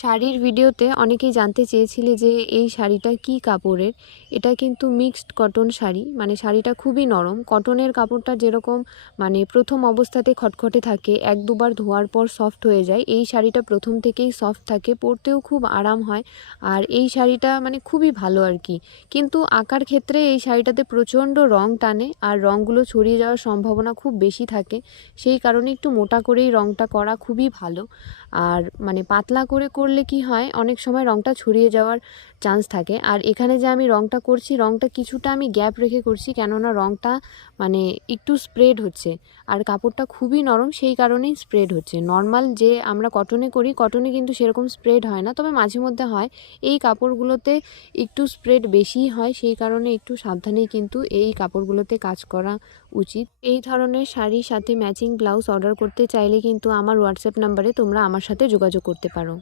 শাড়ির ভিডিওতে অনেকেই জানতে চেয়েছিলে যে এই শাড়িটা কি কাপড়ের। এটা কিন্তু মিক্সড কটন শাড়ি, মানে শাড়িটা খুবই নরম। কটনের কাপড়টা যেরকম মানে প্রথম অবস্থাতে খটখটে থাকে, এক দুবার ধোয়ার পর সফট হয়ে যায়, এই শাড়িটা প্রথম থেকেই সফট থাকে, পরতেও খুব আরাম হয়। আর এই শাড়িটা মানে খুবই ভালো আর কি। কিন্তু আঁকার ক্ষেত্রে এই শাড়িটাতে প্রচণ্ড রং টানে, আর রঙগুলো ছড়িয়ে যাওয়ার সম্ভাবনা খুব বেশি থাকে। সেই কারণে একটু মোটা করেই রঙটা করা খুবই ভালো। আর মানে পাতলা করে করলে কি হয়, অনেক সময় রঙটা ছড়িয়ে যাওয়ার চান্স থাকে। আর এখানে যে আমি রঙটা করছি, রঙটা কিছুটা আমি গ্যাপ রেখে করছি, কেননা রঙটা মানে একটু স্প্রেড হচ্ছে। আর কাপড়টা খুবই নরম, সেই কারণেই স্প্রেড হচ্ছে। নর্মাল যে আমরা কটনে করি, কটনে কিন্তু সেরকম স্প্রেড হয় না, তবে মাঝে মধ্যে হয়। এই কাপড়গুলোতে একটু স্প্রেড বেশিই হয়, সেই কারণে একটু সাবধানেই কিন্তু এই কাপড়গুলোতে কাজ করা উচিত। এই ধরনের শাড়ির সাথে ম্যাচিং ব্লাউজ অর্ডার করতে চাইলে কিন্তু আমার হোয়াটসঅ্যাপ নাম্বারে তোমরা আমার সাথে যোগাযোগ করতে পারো।